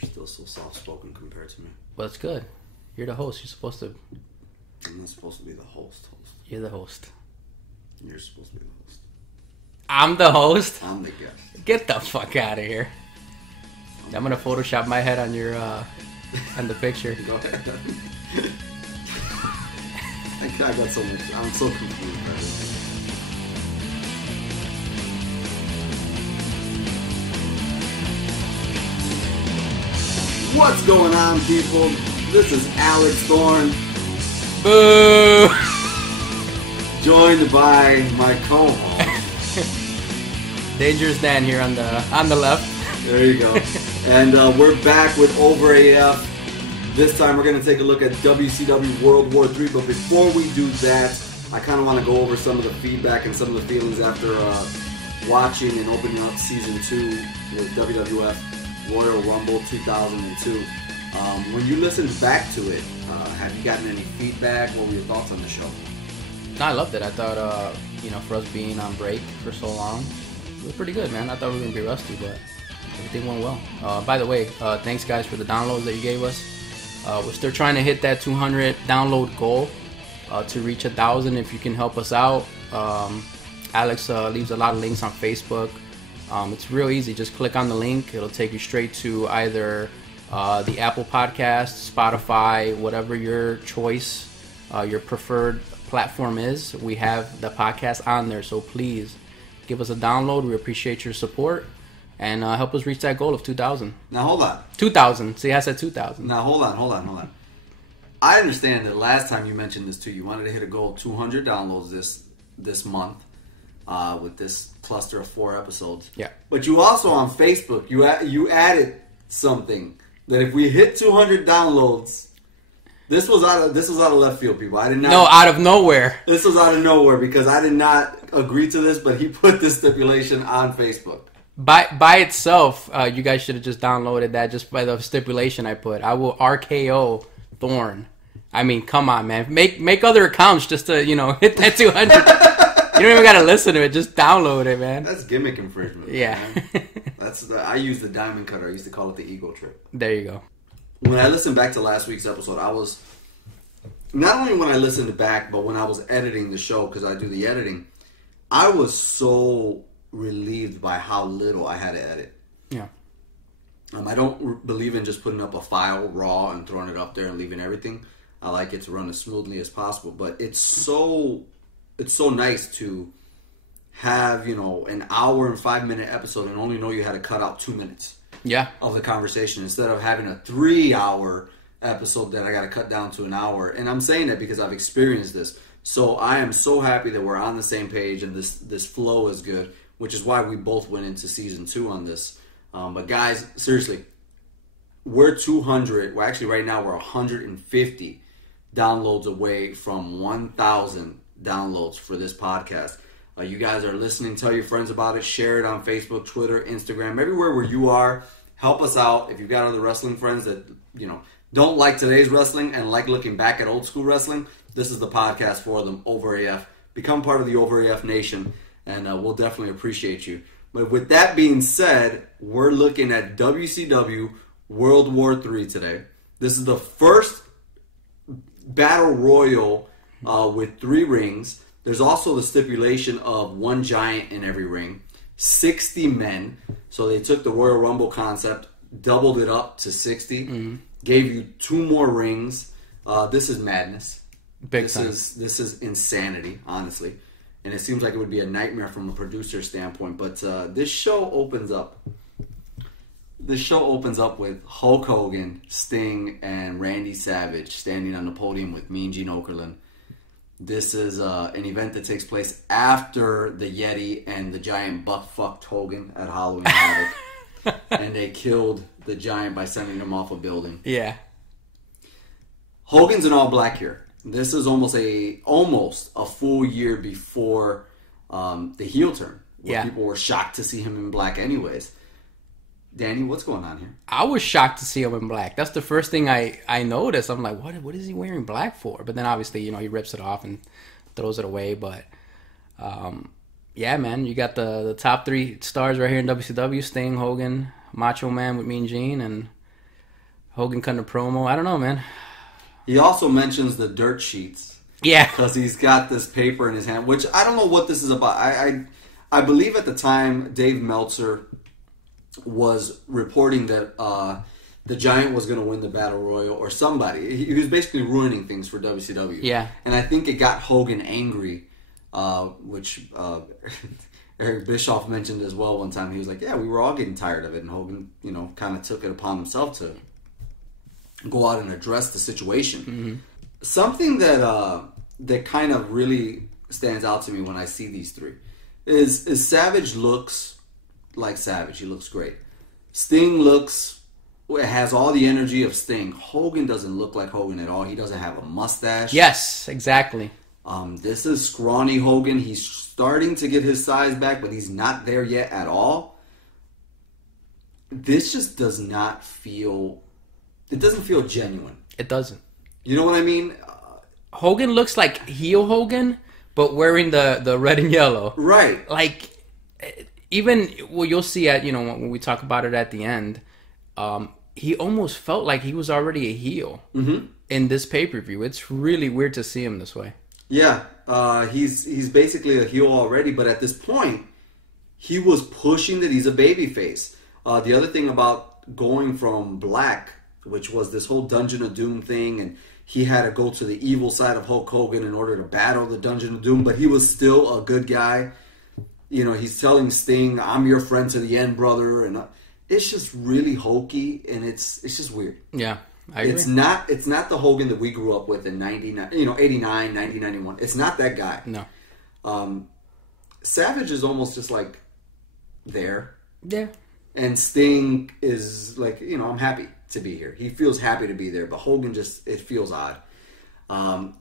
You're still so soft-spoken compared to me. Well, it's good. You're the host. You're supposed to... I'm not supposed to be the host. You're the host. You're supposed to be the host. I'm the host? I'm the guest. Get the fuck out of here. I'm going to Photoshop my head on your... on the picture. Go ahead. I got so much... I'm so confused by this. What's going on, people? This is Alex Thorn. Boo! Joined by my co-host. Dangerous Dan here on the left. There you go. And we're back with Over AF. This time we're going to take a look at WCW World War III. But before we do that, I kind of want to go over some of the feedback and some of the feelings after watching and opening up Season 2 with WWF Royal Rumble 2002. When you listened back to it, have you gotten any feedback? What were your thoughts on the show? No, I loved it. I thought, for us being on break for so long, it was pretty good, man. I thought we were going to be rusty, but everything went well. By the way, thanks, guys, for the downloads that you gave us. We're still trying to hit that 200 download goal to reach 1,000 if you can help us out. Alex leaves a lot of links on Facebook. It's real easy. Just click on the link. It'll take you straight to either the Apple Podcast, Spotify, whatever your choice, your preferred platform is. We have the podcast on there, so please give us a download. We appreciate your support and help us reach that goal of 2,000. Now hold on. 2,000. See, I said 2,000. Now hold on. I understand that last time you mentioned this too. You wanted to hit a goal of 200 downloads this month. With this cluster of 4 episodes. Yeah. But you also on Facebook, you added something that if we hit 200 downloads, this was out of left field, people. I did not. No, out of nowhere. This was out of nowhere because I did not agree to this, but he put this stipulation on Facebook. By itself, you guys should have just downloaded that just by the stipulation I put. I will RKO Thorn. I mean, come on, man. Make other accounts just to, hit that 200. You don't even gotta listen to it; just download it, man. That's gimmick infringement. Yeah. I use the diamond cutter. I used to call it the ego trip. There you go. When I listened back to last week's episode, I was not only when I listened back, but when I was editing the show because I do the editing, I was so relieved by how little I had to edit. Yeah. I don't believe in just putting up a file raw and throwing it up there and leaving everything. I like it to run as smoothly as possible, but it's so nice to have, an hour and 5-minute episode and only know you had to cut out 2 minutes of the conversation instead of having a 3-hour episode that I got to cut down to an hour. And I'm saying that because I've experienced this. So I am so happy that we're on the same page and this flow is good, which is why we both went into Season 2 on this. But guys, seriously, we're 200. Well, actually right now we're 150 downloads away from 1,000 downloads for this podcast. You guys are listening. Tell your friends about it. Share it on Facebook, Twitter, Instagram, everywhere where you are. Help us out. If you've got other wrestling friends that don't like today's wrestling and like looking back at old school wrestling, this is the podcast for them. Over AF. Become part of the Over AF Nation, and we'll definitely appreciate you. But with that being said, we're looking at WCW World War III today. This is the first Battle Royal with 3 rings. There's also the stipulation of 1 giant in every ring, 60 men. So they took the Royal Rumble concept, doubled it up to 60, gave you 2 more rings. This is madness. This is insanity, honestly. And it seems like it would be a nightmare from a producer standpoint. But this show opens up. This show opens up with Hulk Hogan, Sting, and Randy Savage standing on the podium with Mean Gene Okerlund. This is an event that takes place after the Yeti and the Giant butt-fucked Hogan at Halloween Havoc. And they killed the Giant by sending him off a building. Yeah. Hogan's in all black here. This is almost a full year before the heel turn. Where people were shocked to see him in black anyways. Danny, what's going on here? I was shocked to see him in black. That's the first thing I noticed. I'm like, what is he wearing black for? But then obviously, he rips it off and throws it away. But yeah, man, you got the top 3 stars right here in WCW: Sting, Hogan, Macho Man with Mean Gene, and Hogan cutting a promo. I don't know, man. He also mentions the dirt sheets. Yeah. Because he's got this paper in his hand, which I don't know what this is about. I believe at the time Dave Meltzer was reporting that the Giant was going to win the Battle Royal or somebody. He was basically ruining things for WCW. Yeah. And I think it got Hogan angry, which Eric Bischoff mentioned as well one time. He was like, yeah, we were all getting tired of it. And Hogan, kind of took it upon himself to go out and address the situation. Mm-hmm. Something that kind of really stands out to me when I see these three is Savage looks like Savage. He looks great. Sting has all the energy of Sting. Hogan doesn't look like Hogan at all. He doesn't have a mustache. Yes, exactly. This is scrawny Hogan. He's starting to get his size back, but he's not there yet at all. This just does not feel... It doesn't feel genuine. It doesn't. You know what I mean? Hogan looks like heel Hogan, but wearing the red and yellow. Right. Like, even, you'll see when we talk about it at the end, he almost felt like he was already a heel in this pay-per-view. It's really weird to see him this way. Yeah. He's basically a heel already, but at this point, he was pushing that he's a babyface. The other thing about going from black, which was this whole Dungeon of Doom thing, and he had to go to the evil side of Hulk Hogan in order to battle the Dungeon of Doom, but he was still a good guy. He's telling Sting, I'm your friend to the end, brother, and it's just really hokey, and it's just weird. Yeah, I agree. It's not the Hogan that we grew up with in 89, 89, 1991. It's not that guy. No. Savage is almost just like there. Yeah. And Sting is like, I'm happy to be here. He feels happy to be there, but Hogan it feels odd.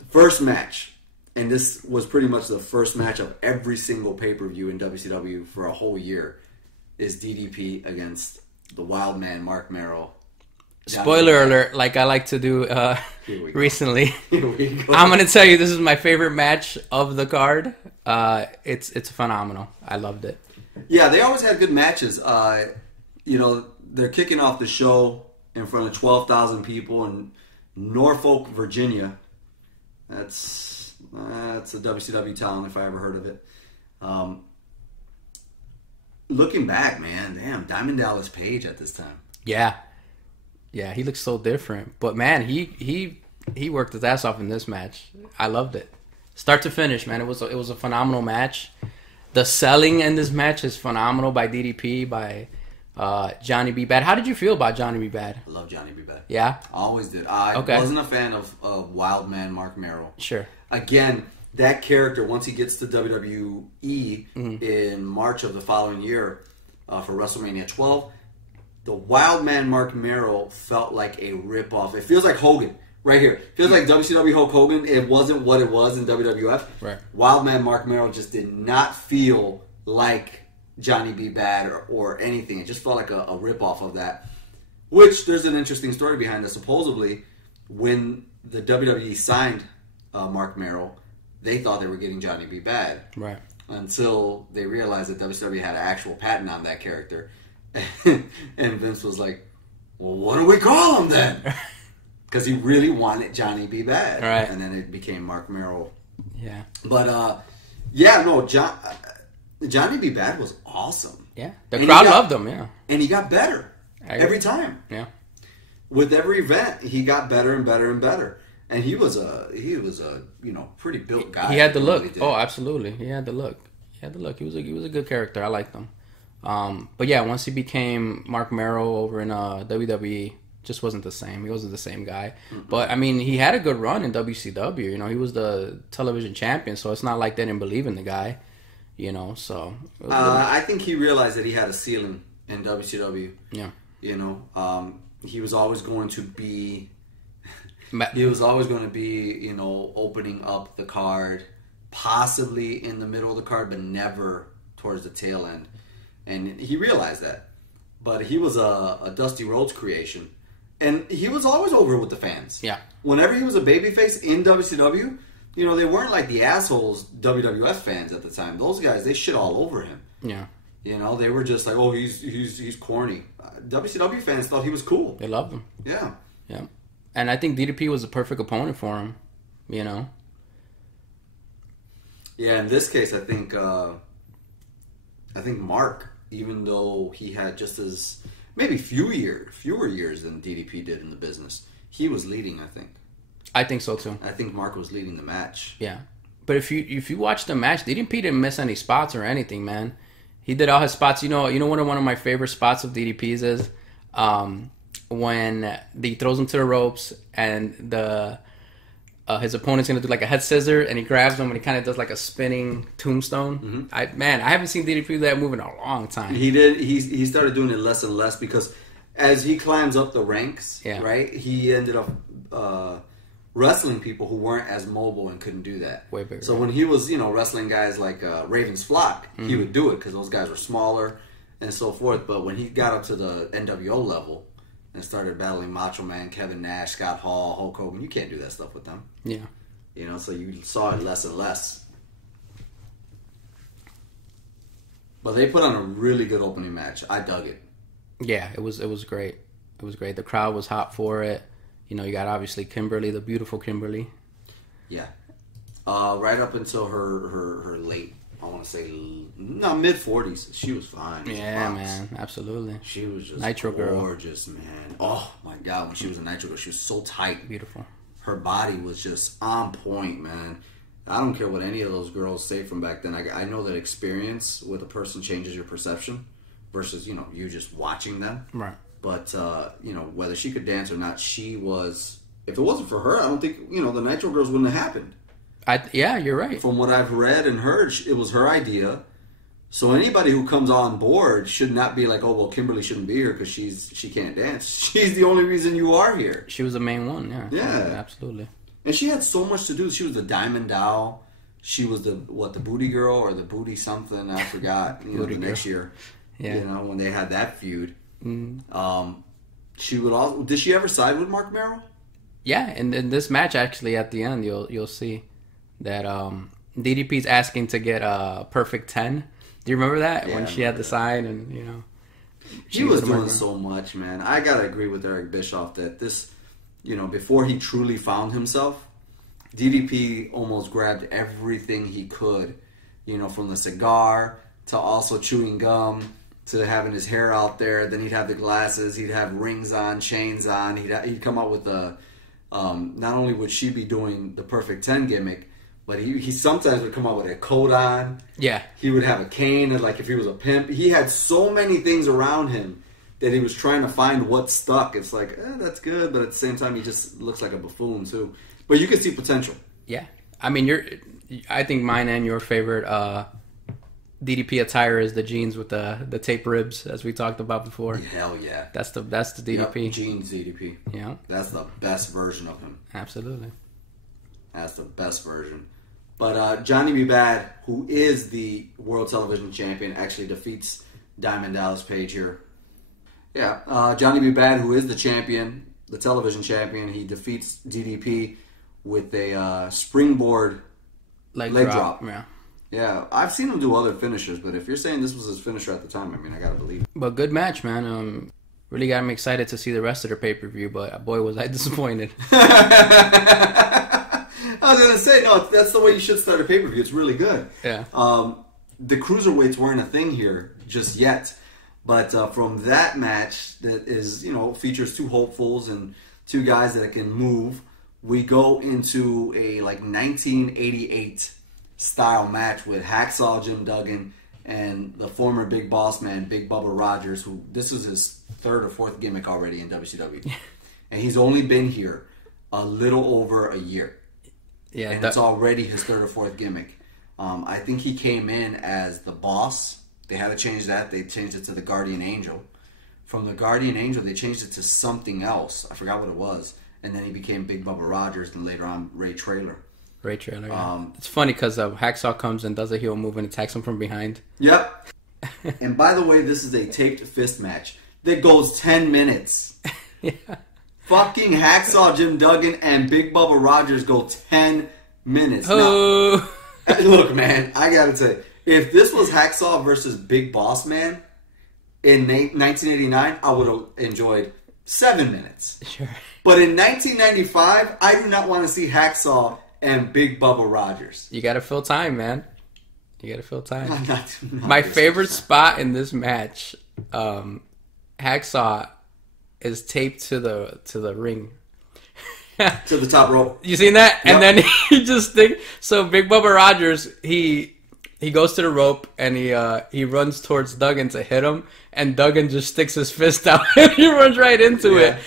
First match, and this was pretty much the first match of every single pay-per-view in WCW for a whole year, is DDP against the Wild Man, Mark Merrill. Spoiler alert, like I like to do recently. Here we go. I'm going to tell you, this is my favorite match of the card. It's phenomenal. I loved it. Yeah, they always had good matches. They're kicking off the show in front of 12,000 people in Norfolk, Virginia. That's a WCW talent if I ever heard of it. Looking back, man, damn, Diamond Dallas Page at this time. Yeah, he looks so different. But man, he worked his ass off in this match. I loved it, start to finish, man. It was a phenomenal match. The selling in this match is phenomenal by DDP, by Johnny B. Bad. How did you feel about Johnny B. Bad? I love Johnny B. Bad. Yeah? I always did. I wasn't a fan of Wild Man Mark Merrill. Sure. Again, that character, once he gets to WWE in March of the following year for WrestleMania 12, the Wild Man Mark Merrill felt like a ripoff. It feels like Hogan. Right here. Feels like WCW Hulk Hogan. It wasn't what it was in WWF. Right. Wild Man Mark Merrill just did not feel like Johnny B. Bad or anything. It just felt like a ripoff of that. Which, there's an interesting story behind that. Supposedly, when the WWE signed Mark Merrill, they thought they were getting Johnny B. Bad. Right. Until they realized that WCW had an actual patent on that character. And Vince was like, well, what do we call him then? Because he really wanted Johnny B. Bad. Right. And then it became Mark Merrill. Yeah. But, Johnny B. Bad was awesome. Yeah. The crowd loved him, yeah. And he got better every time. Yeah. With every event, he got better and better and better. And he was a pretty built guy. He had the look. Really, oh, absolutely. He had the look. He was a good character. I liked him. But yeah, once he became Mark Merrill over in WWE, just wasn't the same. He wasn't the same guy. Mm-hmm. But I mean, he had a good run in WCW. He was the television champion, so it's not like they didn't believe in the guy. So I think he realized that he had a ceiling in WCW. Yeah. He was always going to be. He was always going to be, opening up the card, possibly in the middle of the card, but never towards the tail end. And he realized that. But he was a Dusty Rhodes creation. And he was always over with the fans. Yeah. Whenever he was a babyface in WCW, they weren't like the assholes WWF fans at the time. Those guys, they shit all over him. Yeah. They were just like, oh, he's corny. WCW fans thought he was cool. They loved him. Yeah. Yeah. And I think DDP was the perfect opponent for him, you know? Yeah, in this case, I think Mark, even though he had just as maybe fewer years than DDP did in the business, he was leading. I think so too. I think Mark was leading the match. Yeah, but if you watch the match, DDP didn't miss any spots or anything, man. He did all his spots. You know what one of my favorite spots of DDP's is when he throws him to the ropes and his opponent's gonna do like a head scissor, and he grabs him and he kind of does like a spinning tombstone. I haven't seen DDP do that move in a long time. He did. He started doing it less and less because as he climbs up the ranks, right, he ended up wrestling people who weren't as mobile and couldn't do that. Way bigger. So when he was, wrestling guys like Raven's Flock, he would do it because those guys were smaller and so forth. But when he got up to the NWO level and started battling Macho Man, Kevin Nash, Scott Hall, Hulk Hogan, you can't do that stuff with them. Yeah. So you saw it less and less. But they put on a really good opening match. I dug it. Yeah, it was great. It was great. The crowd was hot for it. You got obviously Kimberly, the beautiful Kimberly. Yeah. Right up until her late, I want to say, mid-40s. She was fine. Yeah, man. Absolutely. She was just Nitro gorgeous, man. Oh, my God. When she was a Nitro Girl, she was so tight. Beautiful. Her body was just on point, man. I don't care what any of those girls say from back then. I know that experience with a person changes your perception versus, you just watching them. Right. But, whether she could dance or not, she was... If it wasn't for her, I don't think, the Nitro Girls wouldn't have happened. Yeah, you're right. From what I've read and heard, it was her idea. So anybody who comes on board should not be like, oh, well, Kimberly shouldn't be here because she can't dance. She's the only reason you are here. She was the main one, yeah. Yeah. Absolutely. And she had so much to do. She was the Diamond Doll. She was the Booty Girl or the Booty something. I forgot. The next year. Yeah. When they had that feud. Mm-hmm. She would also... Did she ever side with Mark Merrill? Yeah, and in this match, actually, at the end, you'll see that DDP's asking to get a perfect 10. Do you remember that? Yeah, when she had the sign and, He was doing so much, man. I got to agree with Eric Bischoff that this, before he truly found himself, DDP almost grabbed everything he could, from the cigar to also chewing gum to having his hair out there. Then he'd have the glasses. He'd have rings on, chains on. He'd come out with a... not only would she be doing the perfect 10 gimmick, but he sometimes would come out with a coat on. Yeah. He would have a cane, and like if he was a pimp. He had so many things around him that he was trying to find what stuck. It's like, that's good, but at the same time, he just looks like a buffoon too. But you can see potential. Yeah. I mean, I think mine and your favorite DDP attire is the jeans with the tape ribs, as we talked about before. Hell yeah. That's the DDP. Yep, jeans DDP. Yeah. That's the best version of him. Absolutely. That's the best version. But Johnny B. Bad, who is the World Television Champion, actually defeats Diamond Dallas Page here. Yeah, Johnny B. Bad, who is the champion, the television champion, he defeats DDP with a springboard leg drop. Yeah. Yeah, I've seen him do other finishers, but if you're saying this was his finisher at the time, I mean, I gotta believe it. But good match, man. Really got me excited to see the rest of the pay-per-view, but boy, was I disappointed. I was gonna say, no, that's the way you should start a pay-per-view. It's really good. Yeah. The cruiserweights weren't a thing here just yet, but from that match that is, features two hopefuls and two guys that can move, we go into a 1988 style match with Hacksaw Jim Duggan and the former Big Boss Man, Big Bubba Rogers, who this is his third or fourth gimmick already in WCW. And he's only been here a little over a year. Yeah, and it's already his third or fourth gimmick. I think he came in as the boss. They had to change that. They changed it to the Guardian Angel. From the Guardian Angel, they changed it to something else. I forgot what it was. And then he became Big Bubba Rogers and later on Ray Traylor. Ray Traylor, yeah. It's funny because Hacksaw comes and does a heel move and attacks him from behind. Yep. And by the way, this is a taped fist match that goes 10 minutes. Yeah. Fucking Hacksaw Jim Duggan and Big Bubba Rogers go 10 minutes. Oh. Now, look, man, I gotta tell you, if this was Hacksaw versus Big Boss Man in 1989, I would have enjoyed 7 minutes. Sure. But in 1995, I do not want to see Hacksaw and Big Bubba Rogers. You gotta fill time, man. You gotta fill time. Not My favorite spot in this match, Hacksaw is taped to the ring. To the top rope. You seen that? Yep. And then he just so Big Bubba Rogers, he goes to the rope and he runs towards Duggan to hit him, and Duggan just sticks his fist out and he runs right into it.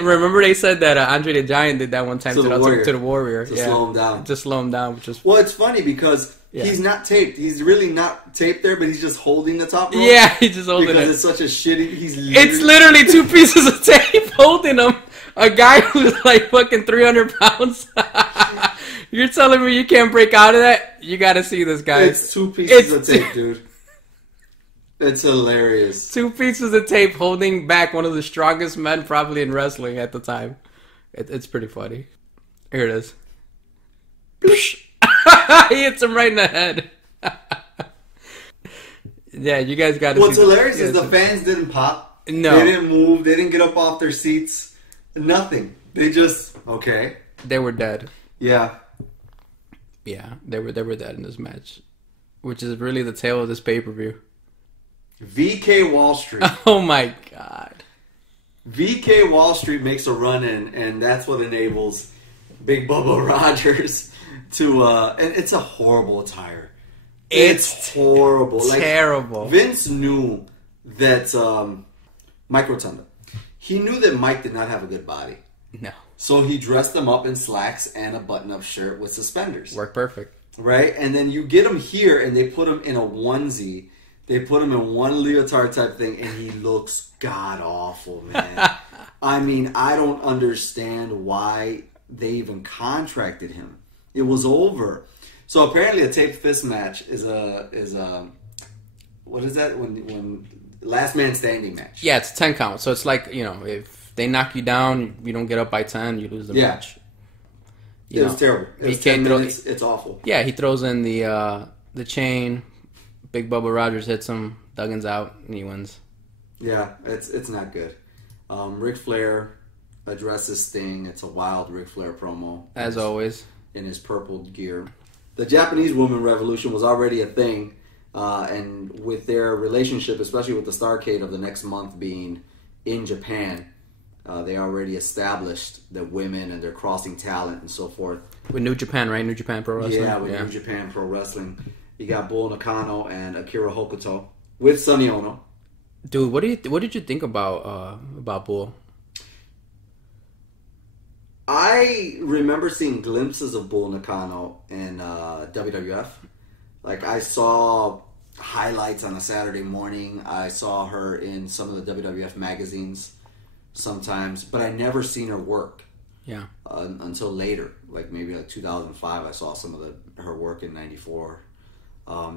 Remember they said that Andre the Giant did that one time to the Warrior. To slow him down. To slow him down, which is... Well, it's funny because he's not taped. He's really not taped there, but he's just holding the top rope. Yeah, he's just holding it. Because it's such a shitty... It's literally 2 pieces of tape holding him. A guy who's like fucking 300 pounds. You're telling me you can't break out of that? You gotta see this, guys. It's 2 pieces of tape, dude. It's hilarious. 2 pieces of tape holding back one of the strongest men probably in wrestling at the time. It's pretty funny. Here it is. He hits him right in the head. Yeah, you guys gotta see. What's hilarious is the fans didn't pop. No. They didn't move. They didn't get up off their seats. Nothing. They just... Okay. They were dead. Yeah. Yeah, they were dead in this match. Which is really the tale of this pay-per-view. VK Wall Street. Oh my god. VK Wall Street makes a run in, and that's what enables Big Bubba Rogers to... and it's a horrible attire. It's horrible. Terrible. Like, Vince knew that... Mike Rotunda. He knew that Mike did not have a good body. No. So he dressed him up in slacks and a button-up shirt with suspenders. Worked perfect. Right? And then you get him here, and they put him in a onesie. They put him in one leotard type thing, and he looks god-awful, man. I mean, I don't understand why they even contracted him. It was over. So apparently a taped fist match is a what is that? When last man standing match. Yeah, it's a 10 count. So it's like, if they knock you down, you don't get up by 10, you lose the match. It was terrible. It's awful. Yeah, he throws in the chain. Big Bubba Rogers hits him. Duggan's out, and he wins. Yeah, it's not good. Ric Flair addresses Sting. It's a wild Ric Flair promo. As always. In his purple gear. The Japanese Woman Revolution was already a thing. And with their relationship, especially with the Starrcade of the next month being in Japan, they already established the women and their crossing talent and so forth. With New Japan, right? New Japan Pro Wrestling? Yeah, with New Japan Pro Wrestling. You got Bull Nakano and Akira Hokuto with Sonny Ono. Dude, what did you think about Bull? I remember seeing glimpses of Bull Nakano in WWF. Like, I saw highlights on a Saturday morning. I saw her in some of the WWF magazines sometimes, but I never seen her work. Yeah. Until later, like maybe like 2005, I saw some of her work in '94.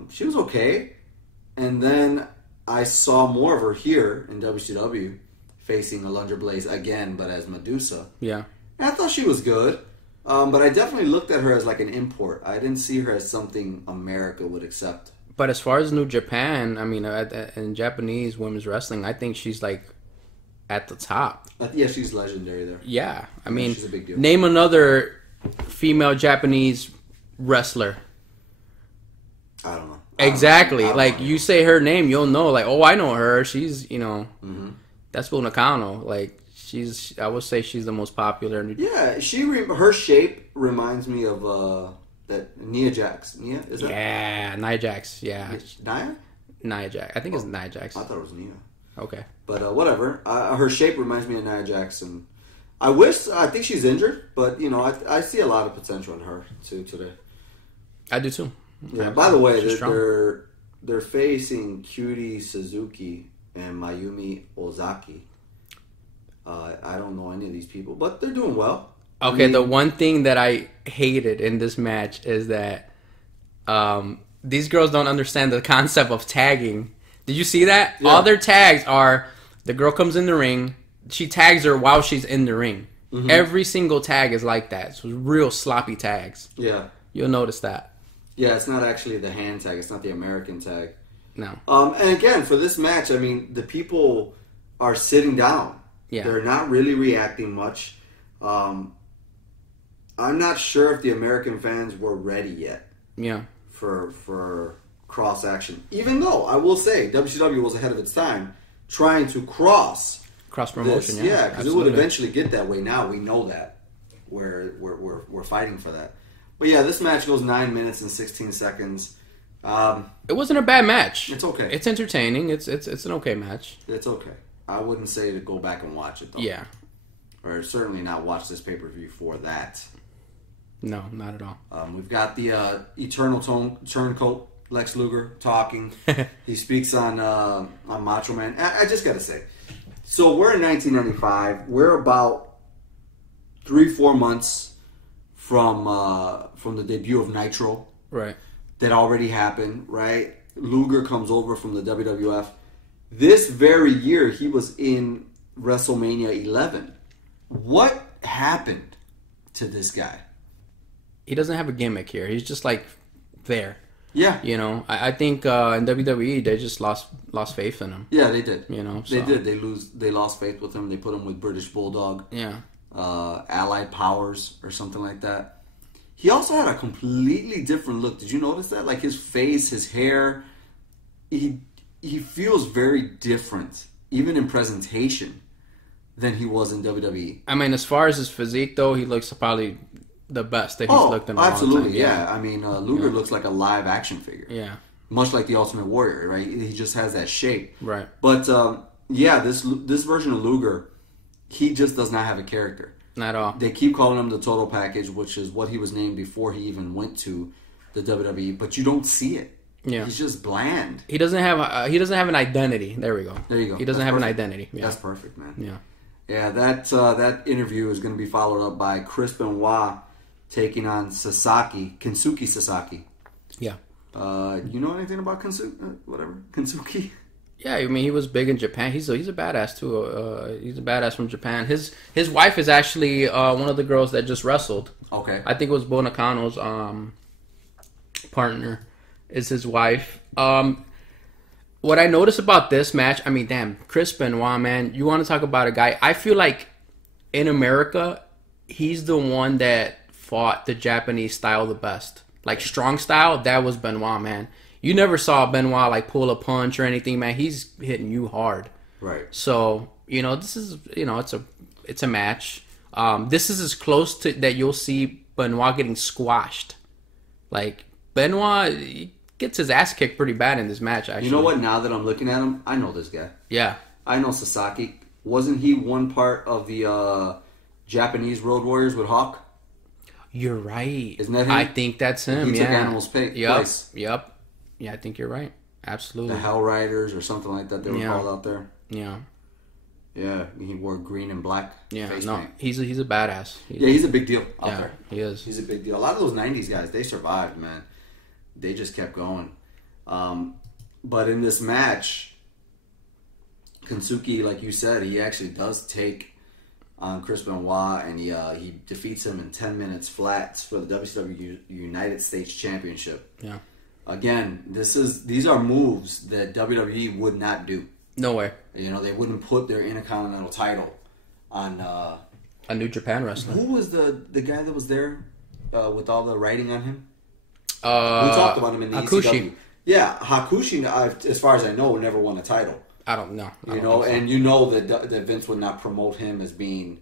She was okay, and then I saw more of her here in WCW, facing Alundra Blaze again, but as Medusa. Yeah. And I thought she was good. But I definitely looked at her as like an import. I didn't see her as something America would accept. But as far as New Japan, I mean, in Japanese women's wrestling, I think she's like at the top. Yeah, she's legendary there. Yeah, I mean, she's a big deal. Name another female Japanese wrestler. I don't know. Exactly. Like, you say her name, you'll know. Like, oh, I know her. She's, that's Bull Nakano. Like, I would say she's the most popular. Yeah, her shape reminds me of that Nia Jax. Nia, is that? Yeah, Nia Jax. Yeah, Nia Jax. I think it's Nia Jax. I thought it was Nia. Okay, but whatever. Her shape reminds me of Nia Jax, and I think she's injured, but I see a lot of potential in her too today. I do too. Yeah. By the way, they're facing Cutie Suzuki and Mayumi Ozaki. I don't know any of these people, but they're doing well. Okay, the one thing that I hated in this match is that these girls don't understand the concept of tagging. Did you see that? Yeah. All their tags are, the girl comes in the ring, she tags her while she's in the ring. Mm-hmm. Every single tag is like that. So real sloppy tags. Yeah. You'll notice that. Yeah, it's not actually the hand tag. It's not the American tag. No. And again, for this match, I mean, the people are sitting down. Yeah. They're not really reacting much. I'm not sure if the American fans were ready yet. Yeah. For cross action. Even though I will say WCW was ahead of its time trying to cross promotion. This. Yeah, because it would eventually get that way. Now we know that. We're fighting for that. But yeah, this match goes 9 minutes and 16 seconds. It wasn't a bad match. It's okay. It's entertaining. It's an okay match. It's okay. I wouldn't say to go back and watch it though. Yeah. Or certainly not watch this pay-per-view for that. No, not at all. We've got the Eternal Turncoat Lex Luger talking. He speaks on Macho Man. I just gotta say, so we're in 1995. We're about 3-4 months from the debut of Nitro. Right. That already happened. Right. Luger comes over from the WWF. This very year, he was in WrestleMania 11. What happened to this guy? He doesn't have a gimmick here. He's just like there. Yeah. You know, I think in WWE they just lost faith in him. Yeah, they did. You know, they did. They lost faith with him. They put him with British Bulldog. Yeah. Allied Powers or something like that. He also had a completely different look. Did you notice that? Like his face, his hair. He feels very different, even in presentation, than he was in WWE. I mean, as far as his physique, though, he looks probably the best that he's looked in a absolutely, long time. Yeah. I mean, Luger looks like a live action figure. Yeah. Much like the Ultimate Warrior, right? He just has that shape. Right. But, this version of Luger, he just does not have a character. Not at all. They keep calling him the Total Package, which is what he was named before he even went to the WWE, but you don't see it. Yeah. He's just bland. He doesn't have an identity. There we go. There you go. He doesn't have an identity. Yeah. That's perfect, man. Yeah. Yeah, that interview is going to be followed up by Chris Benoit taking on Kensuke Sasaki. Yeah. You know anything about Kensuke? Yeah, I mean, he was big in Japan. He's a badass too. He's a badass from Japan. His wife is actually one of the girls that just wrestled. Okay. I think it was Bo Nakano's partner is his wife. What I noticed about this match, I mean, damn, Chris Benoit, man, you want to talk about a guy? I feel like in America, he's the one that fought the Japanese style the best. Like strong style, that was Benoit, man. You never saw Benoit like pull a punch or anything, man. He's hitting you hard. Right. So, this is, it's a match. This is as close to that you'll see Benoit getting squashed. Like, Benoit he gets his ass kicked pretty bad in this match, actually. You know what? Now that I'm looking at him, I know this guy. Yeah. I know Sasaki. Wasn't he one part of the Japanese Road Warriors with Hawk? You're right. Isn't that him? I think that's him, He took Animal's place. Yep. Yeah, I think you're right. Absolutely. The Hell Riders or something like that they were called out there. Yeah. Yeah, he wore green and black face paint. He's a badass. He's a big deal out there. He is. He's a big deal. A lot of those 90s guys, they survived, man. They just kept going. But in this match, Kensuke, like you said, he actually does take on Chris Benoit, and he defeats him in 10 minutes flat for the WCW United States Championship. Yeah. Again, these are moves that WWE would not do. No way. They wouldn't put their Intercontinental title on a New Japan wrestler. Who was the guy that was there with all the writing on him? We talked about him in the Hakushi. ECW. Yeah, Hakushi, as far as I know, never won a title. I don't know. That Vince would not promote him as being,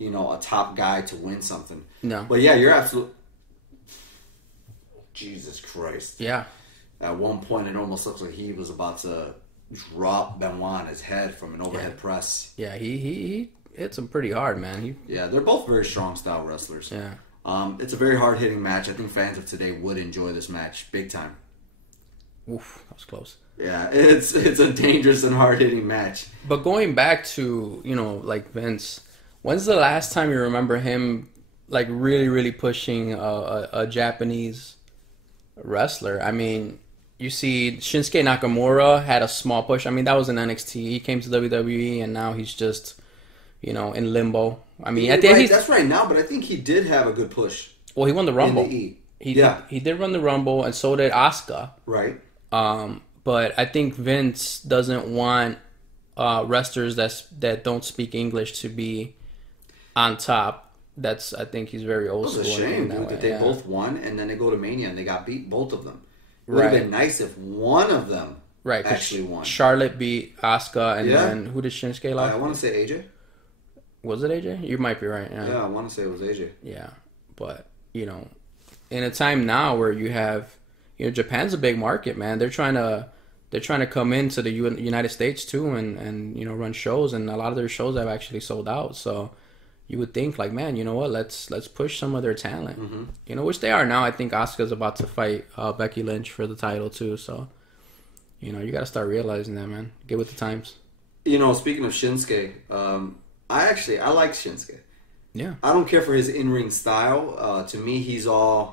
a top guy to win something. No. But yeah, you're absolutely... Jesus Christ. Yeah. At one point, it almost looks like he was about to drop Benoit on his head from an overhead press. Yeah, he hits him pretty hard, man. They're both very strong style wrestlers. Yeah. It's a very hard hitting match. I think fans of today would enjoy this match big time. Oof, that was close. Yeah, it's a dangerous and hard hitting match. But going back to like Vince, when's the last time you remember him like really really pushing a Japanese wrestler? I mean, you see Shinsuke Nakamura had a small push. I mean, that was in NXT. He came to WWE, and now he's just, in limbo. I mean, that's right now, but I think he did have a good push. Well, he won the Rumble. He did run the Rumble, and so did Asuka. Right. But I think Vince doesn't want wrestlers that don't speak English to be on top. I think he's very old school. It was a shame, dude, that they both won, and then they go to Mania and they got beat, both of them. It would have been nice if one of them actually won. Charlotte beat Asuka, and then who did Shinsuke lose? I want to say AJ. Was it AJ? You might be right. Yeah, I want to say it was AJ. Yeah, but in a time now where you have, Japan's a big market, man. They're trying to come into the United States too, and run shows, and a lot of their shows have actually sold out. So you would think, like, man, you know what? Let's push some of their talent. Mm-hmm. Which they are now. I think Asuka's about to fight Becky Lynch for the title too. So you got to start realizing that, man. Get with the times. Speaking of Shinsuke, I like Shinsuke. Yeah. I don't care for his in-ring style. To me, he's an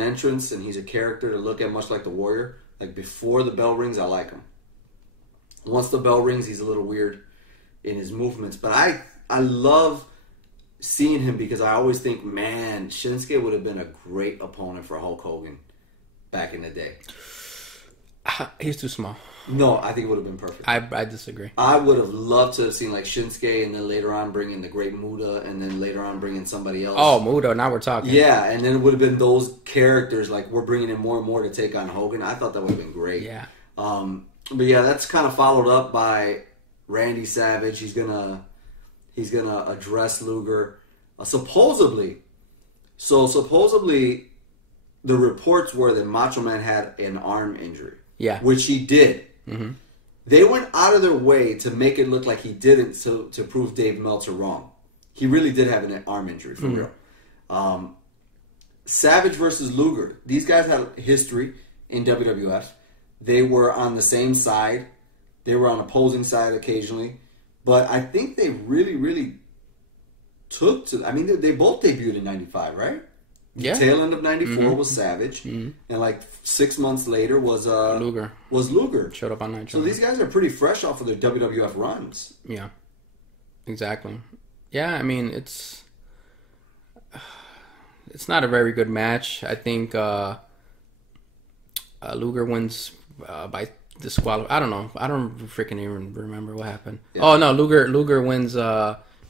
entrance and he's a character to look at, much like the Warrior. Like, before the bell rings, I like him. Once the bell rings, he's a little weird in his movements. But I love seeing him because I always think, man, Shinsuke would have been a great opponent for Hulk Hogan back in the day. He's too small. No, I think it would have been perfect. I disagree. I would have loved to have seen like Shinsuke, and then later on bring in the Great Muta, and then later on bring in somebody else. Oh, Muta! Now we're talking. Yeah, and then it would have been those characters, like we're bringing in more and more to take on Hogan. I thought that would have been great. Yeah. But yeah, that's kind of followed up by Randy Savage. He's gonna address Luger. Supposedly, the reports were that Macho Man had an arm injury. Yeah. Which he did. Mm-hmm. They went out of their way to make it look like he didn't to prove Dave Meltzer wrong. He really did have an arm injury, for real. Savage versus Luger. These guys had history in WWF. They were on the same side. They were on opposing side occasionally. But I think they really, really took to... I mean, they both debuted in 95, right? Yeah. Tail end of 94 was Savage. And like 6 months later was Luger. Showed up on Nitro. So these guys are pretty fresh off of their WWF runs. Yeah. Exactly. Yeah, I mean, it's not a very good match. I think Luger wins by disqualification. I don't know. I don't freaking even remember what happened. Yeah. Oh, no. Luger wins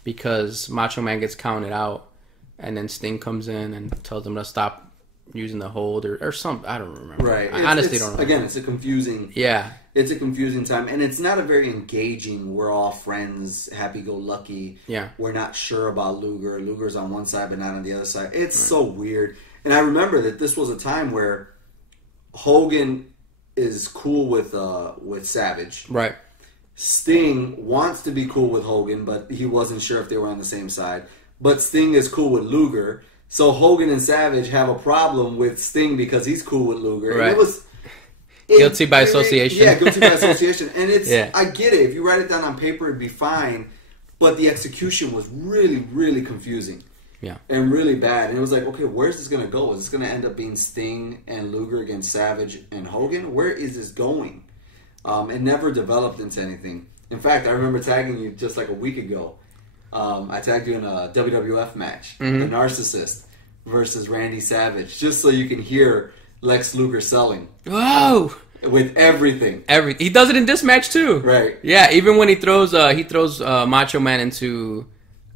because Macho Man gets counted out. And then Sting comes in and tells him to stop using the hold or something. I don't remember. Right. I honestly don't remember. Again, it's a confusing... Yeah. It's a confusing time. And it's not a very engaging, we're all friends, happy-go-lucky. Yeah. We're not sure about Luger. Luger's on one side but not on the other side. It's so weird. And I remember that this was a time where Hogan is cool with Savage. Right. Sting wants to be cool with Hogan, but he wasn't sure if they were on the same side. But Sting is cool with Luger. So Hogan and Savage have a problem with Sting because he's cool with Luger. Right. And it was... Guilty by association. Yeah, guilty by association. And it's... Yeah. I get it. If you write it down on paper, it'd be fine. But the execution was really, really confusing. Yeah. And really bad. And it was like, okay, where's this going to go? Is this going to end up being Sting and Luger against Savage and Hogan? Where is this going? It never developed into anything. In fact, I remember tagging you just like a week ago. I tagged you in a WWF match, The Narcissist versus Randy Savage, just so you can hear Lex Luger selling. Whoa! With everything. He does it in this match too. Right. Yeah, even when he throws Macho Man into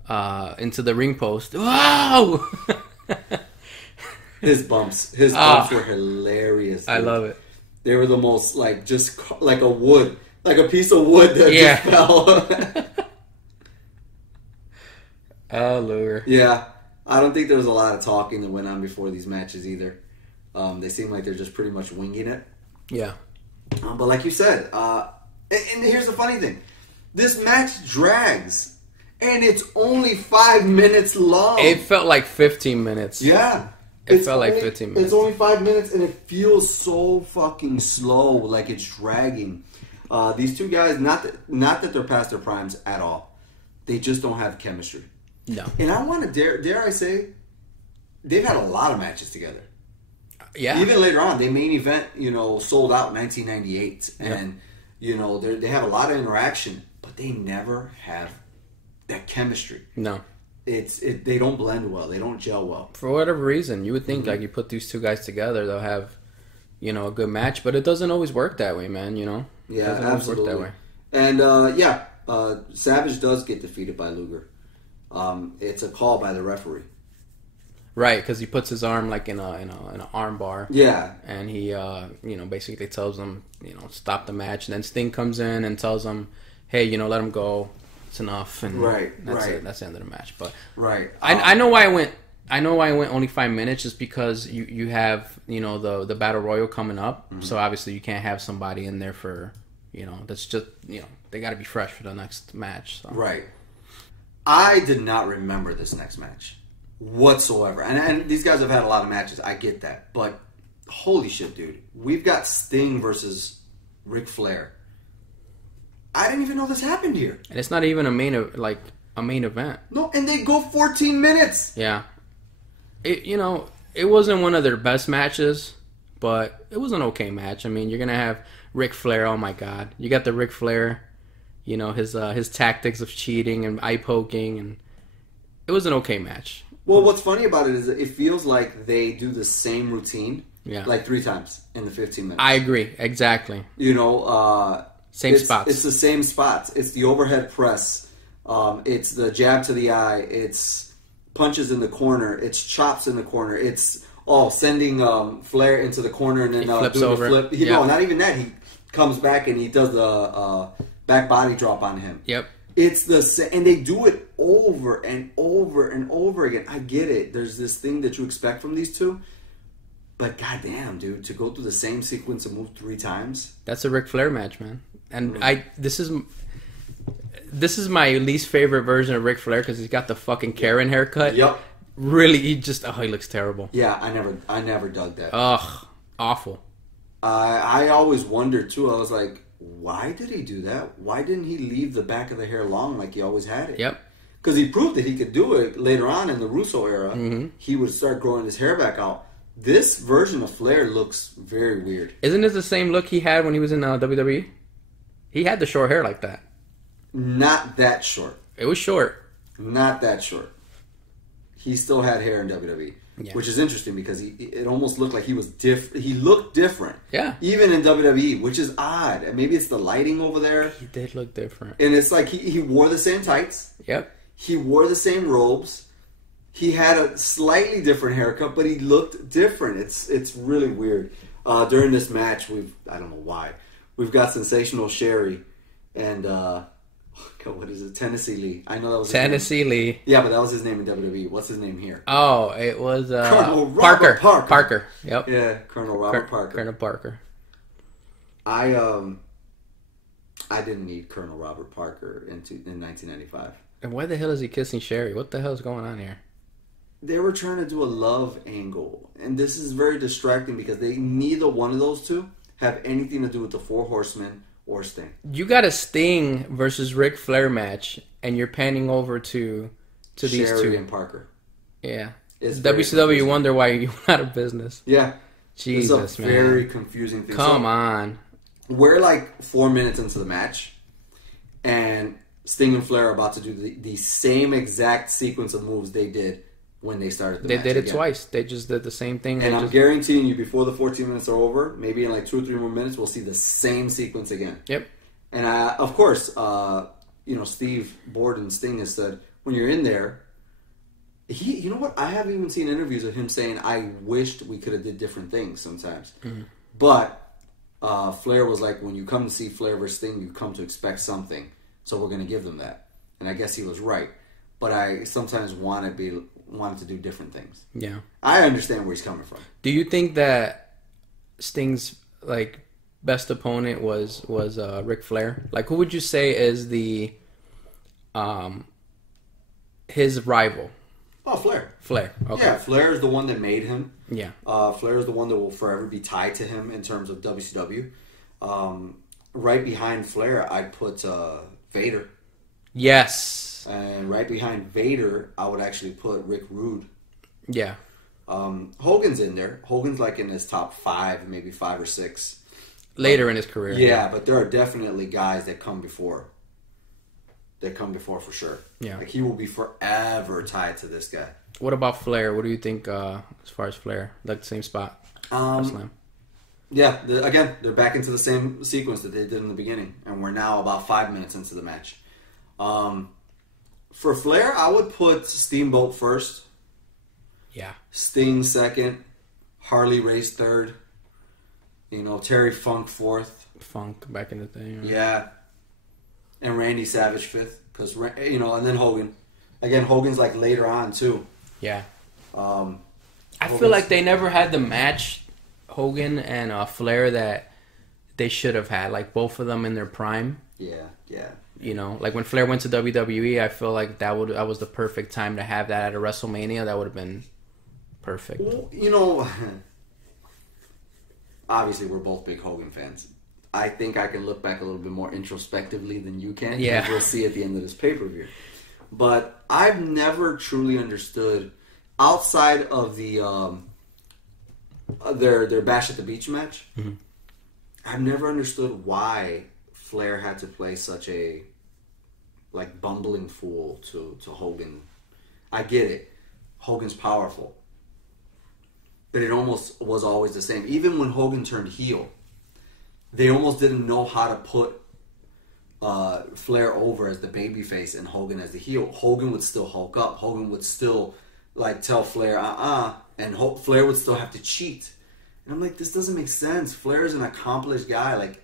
the ring post. Whoa! His bumps were hilarious. Dude. I love it. They were the most just like a piece of wood that just fell. Oh, Luger. Yeah. I don't think there was a lot of talking that went on before these matches either. They seem like they're just pretty much winging it. Yeah. But like you said, and here's the funny thing. This match drags, and it's only 5 minutes long. It felt like 15 minutes. Yeah. It felt like 15 minutes. It's only 5 minutes, and it feels so fucking slow, like it's dragging. These two guys, not that they're past their primes at all. They just don't have chemistry. No. And I want to dare I say, they've had a lot of matches together. Yeah. Even later on, they main event, sold out in 1998, and they have a lot of interaction, but they never have that chemistry. No. They don't blend well. They don't gel well. For whatever reason, you would think like you put these two guys together, they'll have, a good match, but it doesn't always work that way, man. Yeah, Doesn't always absolutely. work that way. And Savage does get defeated by Luger. It's a call by the referee. Right, because he puts his arm like in an arm bar. Yeah, and he basically tells them stop the match. And then Sting comes in and tells them, hey, let him go. It's enough. And that's it. That's the end of the match. But I know why I went. I know why I went only 5 minutes, just because you have the battle royal coming up. Mm-hmm. So obviously you can't have somebody in there for that's just they got to be fresh for the next match. So. Right. I did not remember this next match whatsoever. And these guys have had a lot of matches. I get that. But holy shit, dude. We've got Sting versus Ric Flair. I didn't even know this happened here. And it's not even a main event. No, and they go 14 minutes. Yeah. It wasn't one of their best matches, but it was an okay match. I mean, you're going to have Ric Flair. Oh my God. You got the Ric Flair, his tactics of cheating and eye poking, and it was an okay match. Well, what's funny about it is that it feels like they do the same routine, like 3 times in the 15 minutes. I agree, exactly. Same spots. It's the same spots. It's the overhead press. It's the jab to the eye. It's punches in the corner. It's chops in the corner. It's sending Flair into the corner and then flips doing over. the flip. No, not even that. He comes back and he does the back body drop on him. Yep. It's the same, and they do it over and over and over again. I get it. There's this thing that you expect from these two, but goddamn, dude, to go through the same sequence and move 3 times. That's a Ric Flair match, man. And this is my least favorite version of Ric Flair because he's got the fucking Karen haircut. Yep. Really, he looks terrible. Yeah, I never dug that. Ugh, awful. I always wondered too. I was like, why did he do that? Why didn't he leave the back of the hair long like he always had it? Yep. Because he proved that he could do it later on in the Russo era. Mm-hmm. He would start growing his hair back out. This version of Flair looks very weird. Isn't it the same look he had when he was in WWE? He had the short hair like that. Not that short. It was short. Not that short. He still had hair in WWE. Yeah. Which is interesting because it almost looked like he was he looked different. Yeah. Even in WWE, which is odd. And maybe it's the lighting over there. He did look different. And it's like he wore the same tights. Yep. He wore the same robes. He had a slightly different haircut, but he looked different. It's really weird. During this match, I don't know why, we've got Sensational Sherry and what is it? Tennessee Lee. I know that was Tennessee Lee. Yeah, but that was his name in WWE. What's his name here? Oh, it was Colonel Parker. Parker. Parker. Yep. Yeah, Colonel Robert Parker. Colonel Parker. I didn't need Colonel Robert Parker in 1995. And why the hell is he kissing Sherry? What the hell is going on here? They were trying to do a love angle, and this is very distracting because neither one of those two have anything to do with the Four Horsemen or Sting. You got a Sting versus Ric Flair match, and you're panning over to these Sherry two. and Parker. Yeah. It's WCW wonder why you went out of business. Yeah. Jesus, it's a man. very confusing thing. Come on. We're like 4 minutes into the match, and Sting and Flair are about to do the same exact sequence of moves they did when they started the match. They did it twice. They just did the same thing. And I'm guaranteeing you, before the 14 minutes are over, maybe in like 2 or 3 more minutes, we'll see the same sequence again. Yep. And of course, Steve Borden Sting has said, when you're in there, you know what? I haven't even seen interviews of him saying, I wished we could have did different things sometimes. Mm-hmm. But Flair was like, when you come to see Flair versus Sting, you come to expect something. So we're going to give them that. And I guess he was right. But I sometimes wanted to do different things. Yeah. I understand where he's coming from. Do you think that Sting's best opponent was Ric Flair? Like, who would you say is the his rival? Oh, Flair. Flair. Okay. Yeah, Flair is the one that made him. Yeah. Flair is the one that will forever be tied to him in terms of WCW. Right behind Flair, I'd put Vader. Yes. And right behind Vader, I would actually put Rick Rude. Yeah. Hogan's in there. Hogan's like in his top 5, maybe 5 or 6. Later in his career. Yeah, but there are definitely guys that come before. That come before for sure. Yeah. Like he will be forever tied to this guy. What about Flair? What do you think as far as Flair? Like the same spot? Yeah, again, they're back into the same sequence that they did in the beginning, and we're now about 5 minutes into the match. For Flair, I would put Steamboat first. Yeah. Sting second. Harley Race third. Terry Funk fourth. Funk back in the thing. Right? Yeah. And Randy Savage fifth. Because, and then Hogan. Again, Hogan's like later on, too. Yeah. I feel like they never had the match, Hogan and Flair, that they should have had. Like, both of them in their prime. Yeah. Like when Flair went to WWE, I feel like that was the perfect time to have that at a WrestleMania. That would have been perfect. Well, obviously we're both big Hogan fans. I think I can look back a little bit more introspectively than you can. Yeah. As we'll see at the end of this pay-per-view. But I've never truly understood, outside of the their Bash at the Beach match, mm-hmm. I've never understood why Flair had to play such a bumbling fool to Hogan. I get it. Hogan's powerful. But it almost was always the same. Even when Hogan turned heel, they almost didn't know how to put Flair over as the babyface and Hogan as the heel. Hogan would still Hulk up. Hogan would still tell Flair, and Flair would still have to cheat. And I'm like, this doesn't make sense. Flair is an accomplished guy.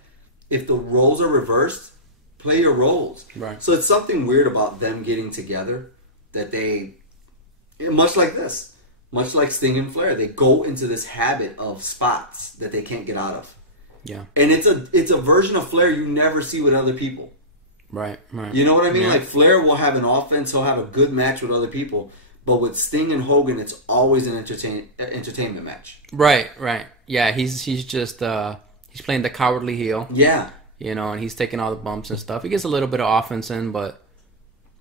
If the roles are reversed, play your roles. Right. So it's something weird about them getting together that they, much like this, much like Sting and Flair, they go into this habit of spots that they can't get out of. Yeah. And it's a version of Flair you never see with other people. Right. You know what I mean? Yeah. Like Flair will have an offense, he'll have a good match with other people, but with Sting and Hogan, it's always an entertainment match. Right. Yeah, he's just he's playing the cowardly heel. Yeah. And he's taking all the bumps and stuff. He gets a little bit of offense in, but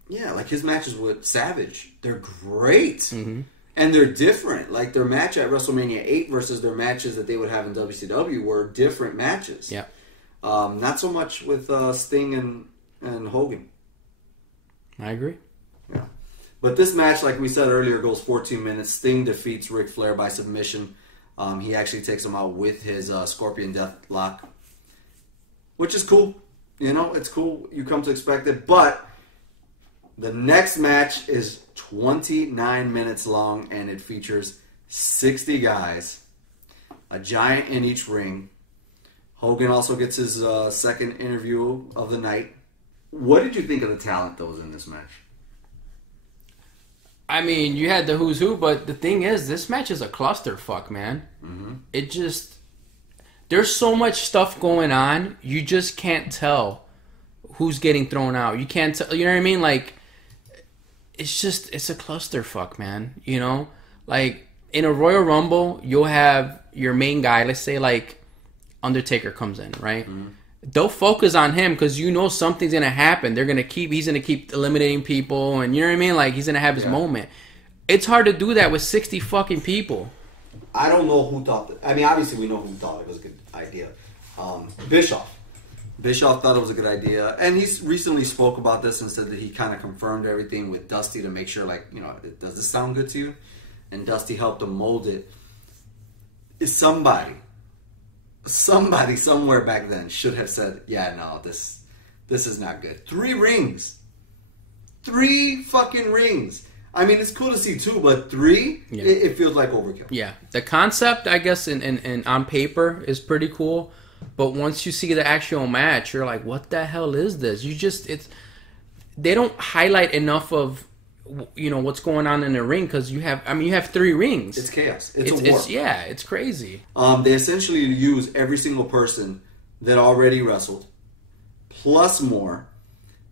yeah, like his matches with Savage, they're great. Mm-hmm. And they're different. Like their match at WrestleMania 8 versus their matches that they would have in WCW were different matches. Yeah. Not so much with Sting and Hogan. I agree. Yeah. But this match, like we said earlier, goes 14 minutes. Sting defeats Ric Flair by submission. He actually takes him out with his Scorpion Death Lock, which is cool. It's cool. You come to expect it. But the next match is 29 minutes long, and it features 60 guys, a giant in each ring. Hogan also gets his second interview of the night. What did you think of the talent that was in this match? I mean, you had the who's who, but the thing is, this match is a clusterfuck, man. Mm-hmm. It just... There's so much stuff going on, you just can't tell who's getting thrown out. You can't tell... You know what I mean? It's a clusterfuck, man. In a Royal Rumble, you'll have your main guy, let's say, Undertaker comes in, right? Mm-hmm. They'll focus on him because something's going to happen. He's going to keep eliminating people, and you know what I mean? He's going to have his moment. It's hard to do that with 60 fucking people. I don't know who thought that. I mean, obviously we know who thought it was a good idea. Bischoff. Bischoff thought it was a good idea. And he's recently spoke about this and said that he kind of confirmed everything with Dusty to make sure, does this sound good to you? And Dusty helped him mold it. Somebody somewhere back then should have said, yeah, no, this is not good. 3 rings. 3 fucking rings. I mean, it's cool to see 2, but 3, it feels like overkill. Yeah. The concept, I guess, in on paper is pretty cool. But once you see the actual match, you're like, what the hell is this? They don't highlight enough of, what's going on in the ring because you have 3 rings. It's chaos. It's a war. It's crazy. They essentially use every single person that already wrestled, plus more.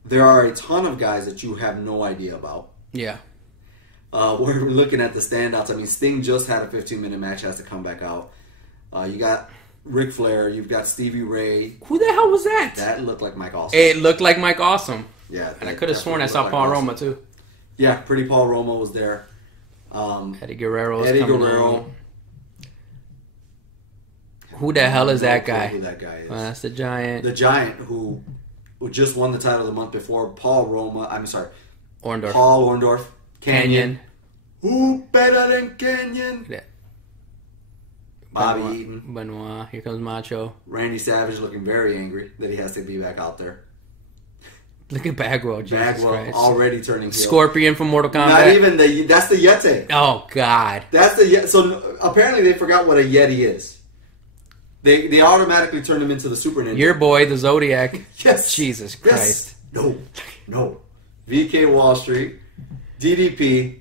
There are a ton of guys that you have no idea about. Yeah. We're looking at the standouts. I mean, Sting just had a 15-minute match, has to come back out. You got Ric Flair. You've got Stevie Ray. Who the hell was that? That looked like Mike Awesome. It looked like Mike Awesome. Yeah. And I could have sworn I saw Paul Roma, too. Yeah, Pretty Paul Roma was there. Eddie Guerrero. Guerrero. Who the hell is that guy? Who that guy is? Well, that's the Giant. The Giant who just won the title the month before. Paul Orndorff. Paul Orndorff. Canyon. Who better than Canyon? Yeah. Bobby Eaton. Benoit. Here comes Macho. Randy Savage looking very angry that he has to be back out there. Look at Bagwell. Bagwell already turning heel. Scorpion from Mortal Kombat. Not even that's the Yeti. Oh, God. That's the Yeti. So apparently they forgot what a Yeti is. They automatically turned him into the Super Ninja. Your boy, the Zodiac. Yes. Jesus Christ. Yes. No. VK Wall Street. DDP.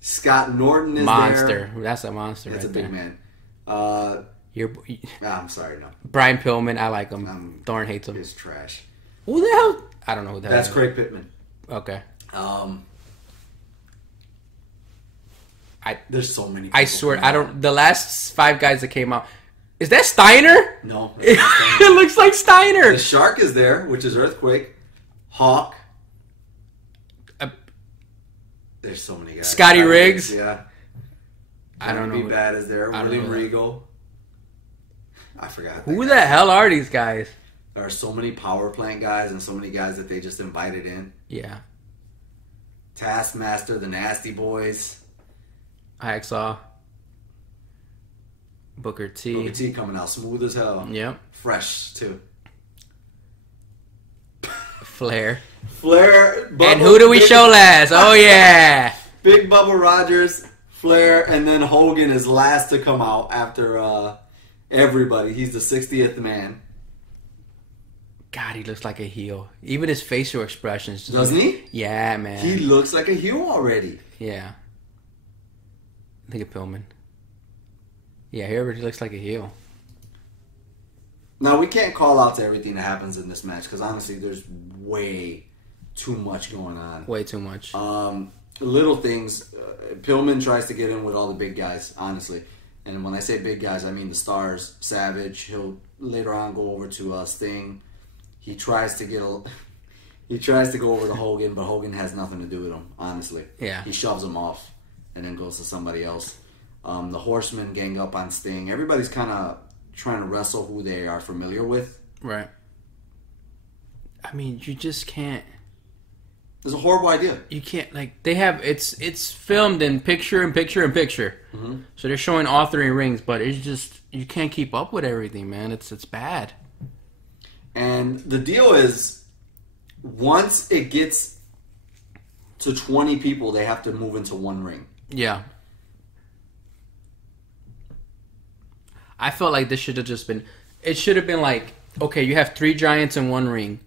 Scott Norton is monster. there. That's a monster. That's right a big there. man. I'm sorry, no. Brian Pillman, I like him. Thorn hates him. He's trash. Who the hell? I don't know who that is. That's Craig Pittman. Okay. There's so many people. I swear, I don't. The last 5 guys that came out. Is that Steiner? No. It looks like Steiner. The Shark is there, which is Earthquake. Hawk. There's so many guys. Scotty Riggs. Yeah. I don't know. Be Bad is there. William Regal. I forgot. Who the hell are these guys? There are so many power plant guys and so many guys that they just invited in. Yeah. Taskmaster, the Nasty Boys. Hacksaw. Booker T. Booker T coming out smooth as hell. Yep. Fresh, too. Flair. Bubba, and who do we show last? Oh, yeah. Big Bubba Rogers, Flair, and then Hogan is last to come out after everybody. He's the 60th man. God, he looks like a heel. Even his facial expressions. Doesn't he? Yeah, man. He looks like a heel already. Yeah. Look at Pillman. Yeah, he already looks like a heel. Now, we can't call out to everything that happens in this match because, honestly, there's way too much going on. Way too much. Little things. Pillman tries to get in with all the big guys, honestly. And when I say big guys, I mean the stars. Savage. He'll later on go over to Sting. He tries to go over to Hogan, but Hogan has nothing to do with him, honestly. Yeah. He shoves him off and then goes to somebody else. The Horsemen gang up on Sting. Everybody's kind of trying to wrestle who they are familiar with. Right. I mean, you just can't. It's a horrible idea. You can't, like, they have, it's filmed in picture and picture and picture. Mm-hmm. So they're showing all 3 rings, but it's just, you can't keep up with everything, man. It's bad. And the deal is, once it gets to 20 people, they have to move into one ring. Yeah. I felt like this should have just been, it should have been like, okay, you have 3 giants in one ring.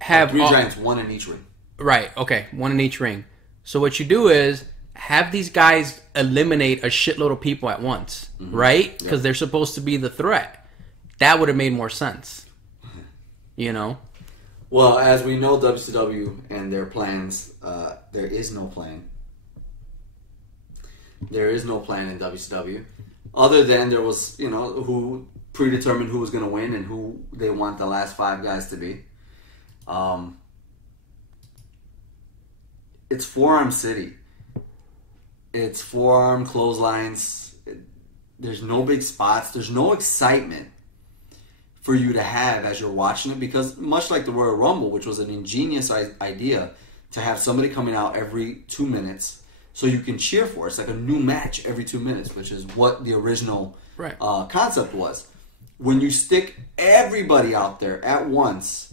Have 3 giants, 1 in each ring. Right, okay, 1 in each ring. So what you do is, have these guys eliminate a shitload of people at once, mm-hmm. right? Because they're supposed to be the threat. That would have made more sense. You know? Well, as we know, WCW and their plans, there is no plan. There is no plan in WCW. Other than there was, who predetermined who was going to win and who they want the last 5 guys to be. It's forearm city. It's forearm clotheslines. There's no big spots. There's no excitement for you to have as you're watching it because much like the Royal Rumble, which was an ingenious idea to have somebody coming out every 2 minutes so you can cheer for it. It's like a new match every 2 minutes, which is what the original concept was. When you stick everybody out there at once,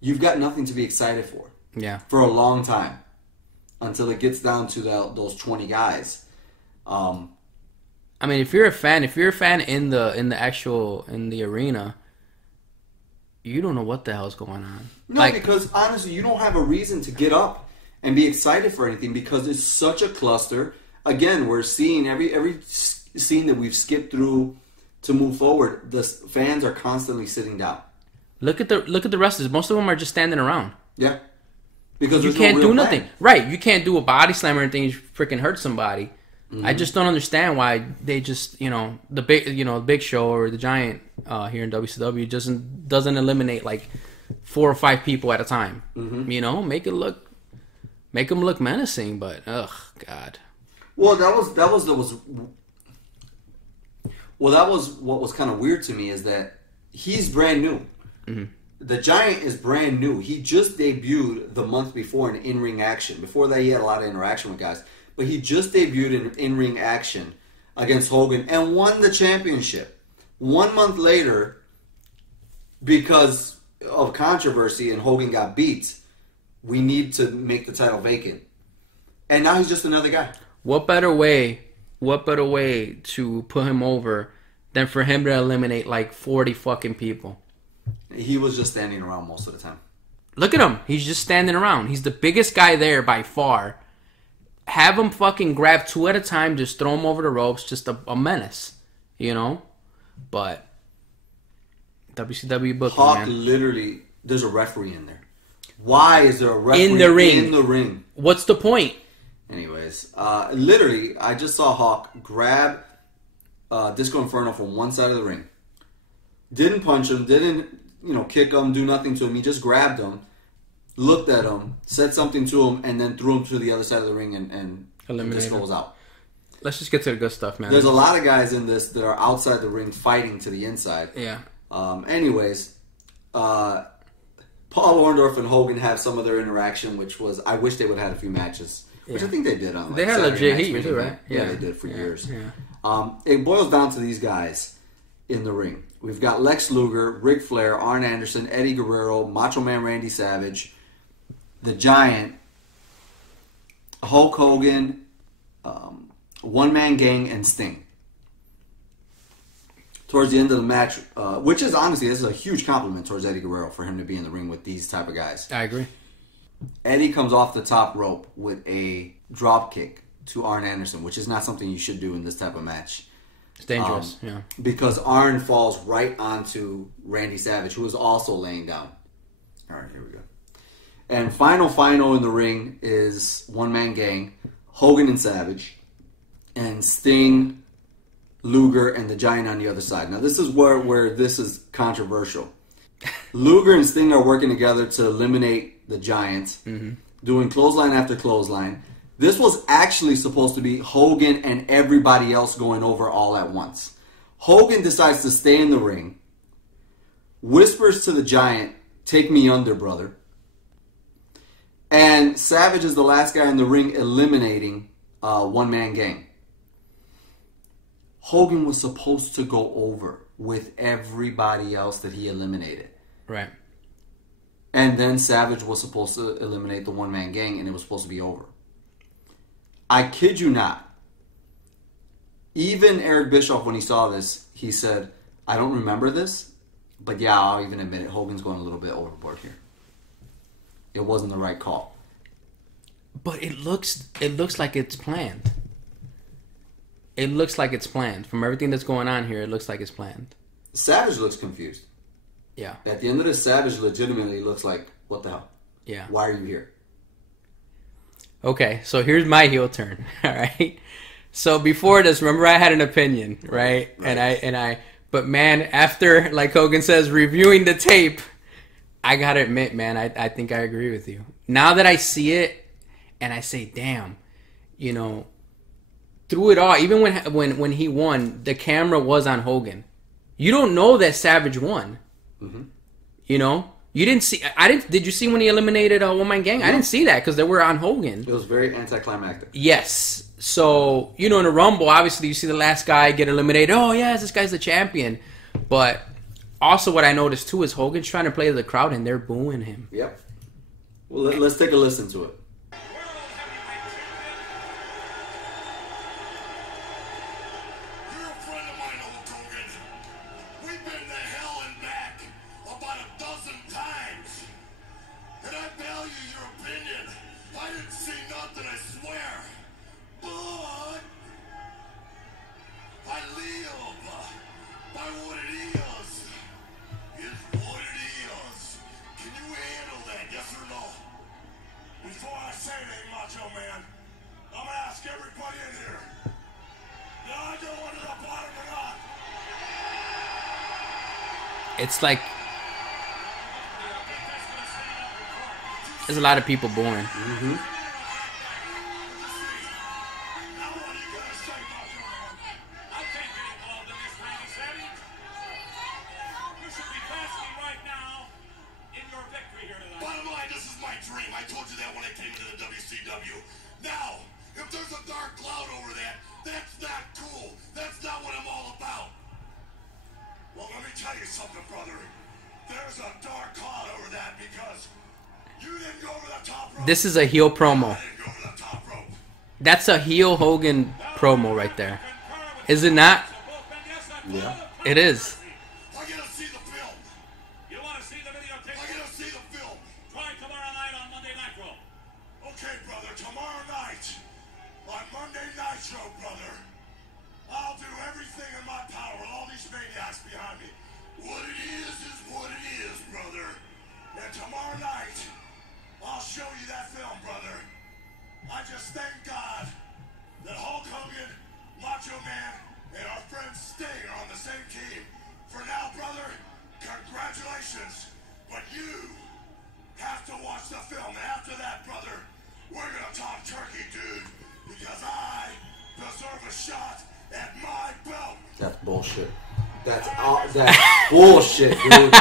you've got nothing to be excited for. Yeah. For a long time. Until it gets down to those 20 guys. I mean, if you're a fan in the arena, you don't know what the hell's going on. No, because honestly, you don't have a reason to get up and be excited for anything because it's such a cluster. Again, we're seeing every scene that we've skipped through to move forward. The fans are constantly sitting down. Look at the wrestlers. Most of them are just standing around. Yeah. Because you can't do nothing. Right. You can't do a body slam or anything. You freaking hurt somebody. Mm-hmm. I just don't understand why they just, the Big Show or the Giant here in WCW doesn't eliminate like 4 or 5 people at a time. Mm-hmm. Make them look menacing, but ugh, God. Well, that was what was kind of weird to me is that he's brand new. Mm-hmm. The Giant is brand new. He just debuted the month before in in-ring action. Before that, he had a lot of interaction with guys. But he just debuted in in-ring action against Hogan and won the championship. 1 month later, because of controversy and Hogan got beat, we need to make the title vacant. And now he's just another guy. What better way to put him over than for him to eliminate like 40 fucking people? He was just standing around most of the time. Look at him. He's just standing around. He's the biggest guy there by far. Have him fucking grab 2 at a time, just throw him over the ropes, just a menace, you know? But WCW booking, Hawk man. literally, there's a referee in there. Why is there a referee in the ring? In the ring. What's the point? Anyways, literally, I just saw Hawk grab Disco Inferno from one side of the ring. Didn't punch him, didn't, kick him, do nothing to him. He just grabbed him, looked at him, said something to him, and then threw him to the other side of the ring and Disco was out. Let's just get to the good stuff, man. There's a lot of guys in this that are outside the ring fighting to the inside. Yeah. Anyways, Paul Orndorff and Hogan have some of their interaction, which was, I wish they would have had a few matches. Which I think they did on they had Saturday legit heat too, right? Yeah, they did for years. Yeah. It boils down to these guys in the ring. We've got Lex Luger, Ric Flair, Arn Anderson, Eddie Guerrero, Macho Man Randy Savage, The Giant, Hulk Hogan, One Man Gang, and Sting. Towards the end of the match, which is honestly, this is a huge compliment towards Eddie Guerrero for him to be in the ring with these type of guys. I agree. Eddie comes off the top rope with a drop kick to Arn Anderson, which is not something you should do in this type of match. It's dangerous, yeah. Because Arn falls right onto Randy Savage, who is also laying down. All right, here we go. And final in the ring is One Man Gang, Hogan and Savage, and Sting, Luger, and the Giant on the other side. Now, this is where this is controversial. Luger and Sting are working together to eliminate the Giant, doing clothesline after clothesline. This was actually supposed to be Hogan and everybody else going over all at once. Hogan decides to stay in the ring, whispers to the Giant, "Take me under, brother." And Savage is the last guy in the ring eliminating One Man Gang. Hogan was supposed to go over with everybody else that he eliminated. Right. And then Savage was supposed to eliminate the One Man Gang, and it was supposed to be over. I kid you not. Even Eric Bischoff, when he saw this, he said, "I don't remember this, but yeah, I'll even admit it. Hogan's going a little bit overboard here. It wasn't the right call." But it looks like it's planned. It looks like it's planned. From everything that's going on here, it looks like it's planned. Savage looks confused. Yeah. At the end of this, Savage legitimately looks like, what the hell? Yeah. Why are you here? Okay, so here's my heel turn. All right. So before this, remember I had an opinion, right? But man, after, like Hogan says, reviewing the tape, I gotta admit, man, I think I agree with you. Now that I see it, and I say, damn, through it all, even when he won, the camera was on Hogan. You don't know that Savage won. Mm-hmm. You didn't see. Did you see when he eliminated One Man Gang? No. I didn't see that because they were on Hogan. It was very anticlimactic. Yes. So in the Rumble, obviously you see the last guy get eliminated. Oh yeah, this guy's the champion. But also, what I noticed too is Hogan's trying to play to the crowd and they're booing him. Yep. Well, let's take a listen to it. Before I say anything, Macho Man, I'm gonna ask everybody in here. Did I go under the bottom or not? It's like there's a lot of people booing. Mm-hmm. Now what are you gonna say, Macho Man? I can't get involved in this, Randy Savage. You should be basking right now in your victory here tonight. Bottom line, this is my dream. I told you that when I came into the WCW. Now, if there's a dark cloud over that, That's not cool. That's not what I'm all about. Well, let me tell you something, brother. There's a dark cloud over that because you didn't go over the top rope. This is a heel promo. I didn't go over the top rope. That's a heel Hogan promo right there. Is it not? Yeah. It is. I gotta see the film. You want to see the videotape? I gotta see the film. Try tomorrow night on Monday Nitro. Okay, brother, tomorrow night, on Monday Nitro, brother, I'll do everything in my power with all these maniacs behind me. What it is what it is, brother. And tomorrow night, I'll show you that film, brother. I just thank God that Hulk Hogan, Macho Man, and our friend Sting are on the same team. For now, brother, congratulations. But you have to watch the film. And after that, brother, we're gonna talk turkey, dude. Because I deserve a shot at my belt. That's bullshit. That's bullshit, dude.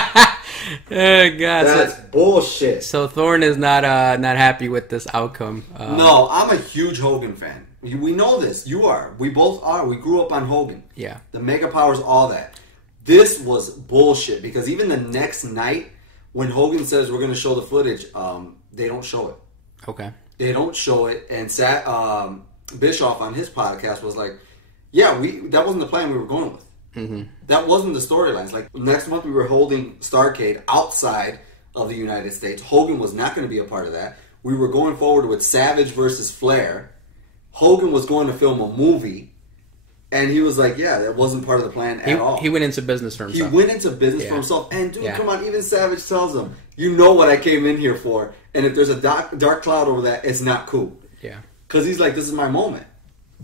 Oh God. That's bullshit. So Thorn is not happy with this outcome. No, I'm a huge Hogan fan. We know this. You are. We both are. We grew up on Hogan. Yeah. The Mega Powers, all that. This was bullshit because even the next night when Hogan says we're going to show the footage, they don't show it. Okay. They don't show it. And Bischoff on his podcast was like, yeah, that wasn't the plan we were going with. Mm-hmm. That wasn't the storylines. Like, next month we were holding Starrcade outside of the United States. Hogan was not going to be a part of that. We were going forward with Savage versus Flair. Hogan was going to film a movie. And he was like, yeah, that wasn't part of the plan at all. He went into business for himself. He went into business for himself. And, dude, come on, even Savage tells him, you know what I came in here for. And if there's a dark cloud over that, it's not cool. Yeah. Because he's like, this is my moment.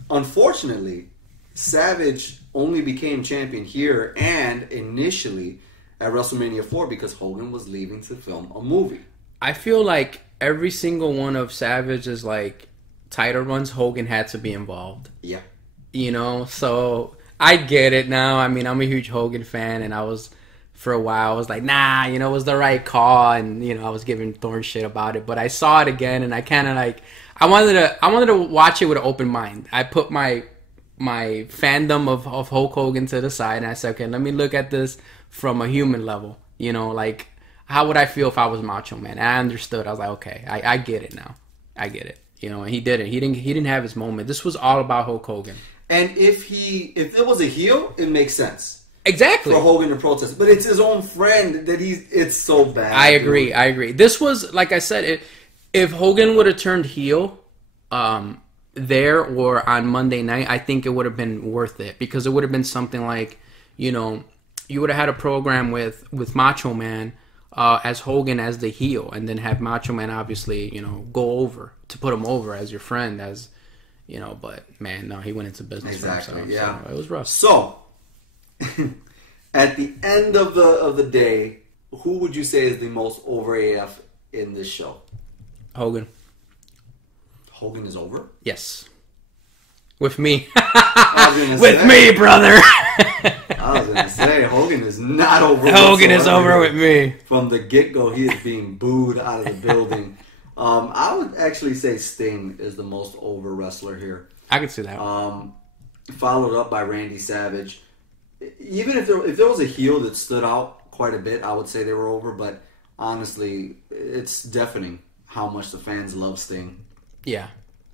Unfortunately, Savage only became champion here and initially at WrestleMania 4 because Hogan was leaving to film a movie. I feel like every single one of Savage's like title runs, Hogan had to be involved. Yeah. You know, so I get it now. I mean, I'm a huge Hogan fan, and for a while, I was like, nah, you know, it was the right call, and, you know, I was giving Thorn shit about it, but I saw it again, and I kind of like, I wanted to watch it with an open mind. I put my fandom of Hulk Hogan to the side, and I said, okay, let me look at this from a human level. You know, like, how would I feel if I was Macho Man? And I understood. I was like, okay, I get it now. I get it. You know, and he didn't. He didn't have his moment. This was all about Hulk Hogan. And if it was a heel, it makes sense. Exactly. For Hogan to protest. But it's his own friend that it's so bad. I agree. This was, like I said, if Hogan would have turned heel there or on Monday night, I think it would have been worth it. Because it would have been something like, you know, you would have had a program with Macho Man as Hogan as the heel. And then have Macho Man obviously, you know, go over to put him over as your friend, as... You know, but man, no, he went into business for himself. Yeah, so it was rough. So, at the end of the day, who would you say is the most over AF in this show? Hogan. Hogan is over? Yes. With me. With me, brother. I was going to say, Hogan is not over. Hogan is over with me. From the get-go, he is being booed out of the building. I would actually say Sting is the most over wrestler here. I could see that. Followed up by Randy Savage. Even if there was a heel that stood out quite a bit, I would say they were over. But honestly, it's deafening how much the fans love Sting. Yeah.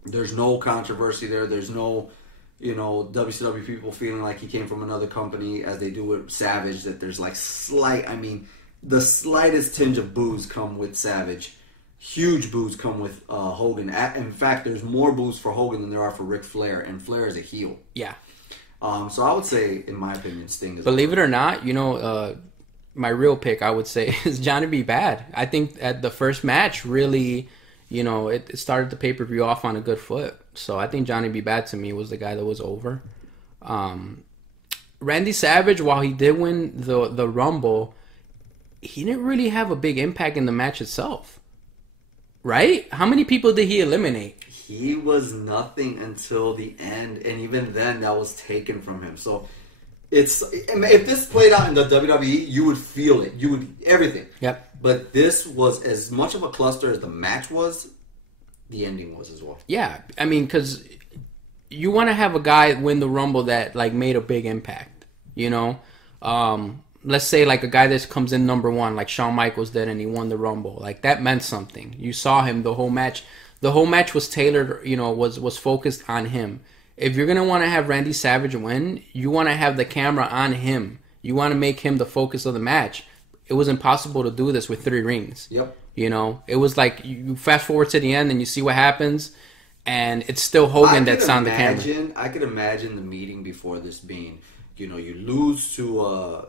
There's no controversy there. There's no, you know, WCW people feeling like he came from another company as they do with Savage. That there's like the slightest tinge of boos come with Savage. Huge boos come with Hogan. In fact, there's more boos for Hogan than there are for Ric Flair, and Flair is a heel. Yeah. So I would say, in my opinion, Sting is... Believe it or not, you know, my real pick, I would say, is Johnny B. Bad. I think at the first match, really, you know, it started the pay-per-view off on a good foot. So I think Johnny B. Bad, to me, was the guy that was over. Randy Savage, while he did win the Rumble, he didn't really have a big impact in the match itself. Right? How many people did he eliminate? He was nothing until the end, and even then, that was taken from him. So, if this played out in the WWE, you would feel it. You would everything. Yep. But this was as much of a cluster as the match was. The ending was as well. Yeah, I mean, because you want to have a guy win the Rumble that like made a big impact. You know, let's say like a guy that comes in number 1, like Shawn Michaels did, and he won the Rumble. Like that meant something. You saw him the whole match. The whole match was tailored. You know, was focused on him. If you're gonna want to have Randy Savage win, you want to have the camera on him. You want to make him the focus of the match. It was impossible to do this with 3 rings. Yep. You know, it was like you fast forward to the end and you see what happens, and it's still Hogan that's on the camera. I could imagine the meeting before this being, you know, you lose to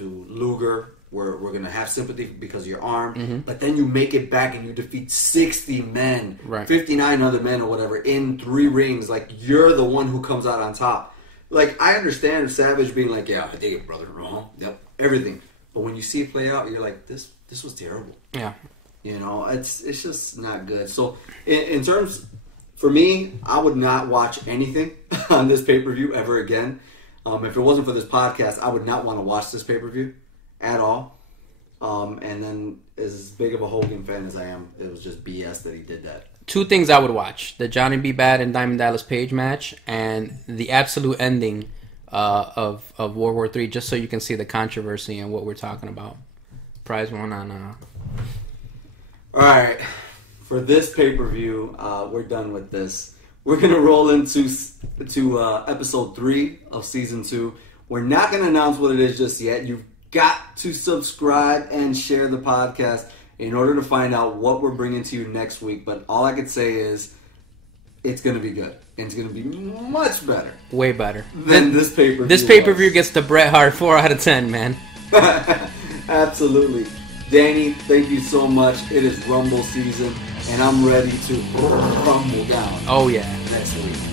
Luger. We're gonna have sympathy because of your arm, but then you make it back and you defeat 60 men, Right. 59 other men or whatever in 3 rings. Like you're the one who comes out on top. Like I understand Savage being like, yeah, I dig it, brother. Yep, everything. But when you see it play out, you're like, this was terrible. Yeah. You know, it's just not good. So, in terms, for me, I would not watch anything on this pay-per-view ever again. If it wasn't for this podcast, I would not want to watch this pay-per-view at all. And then, as big of a Hogan fan as I am, it was just BS that he did that. 2 things I would watch: the Johnny B. Bad and Diamond Dallas Page match, and the absolute ending of World War III, just so you can see the controversy and what we're talking about. Prize one on. All right, for this pay-per-view, we're done with this. We're gonna roll into episode 3 of season 2. We're not gonna announce what it is just yet. You've got to subscribe and share the podcast in order to find out what we're bringing to you next week. But all I could say is it's gonna be good. And it's gonna be much better. Way better than this pay-per-view. This pay-per-view gets the Bret Hart 4 out of 10, man. Absolutely. Danny, thank you so much. It is Rumble season, and I'm ready to rumble down. Oh, yeah. Next week.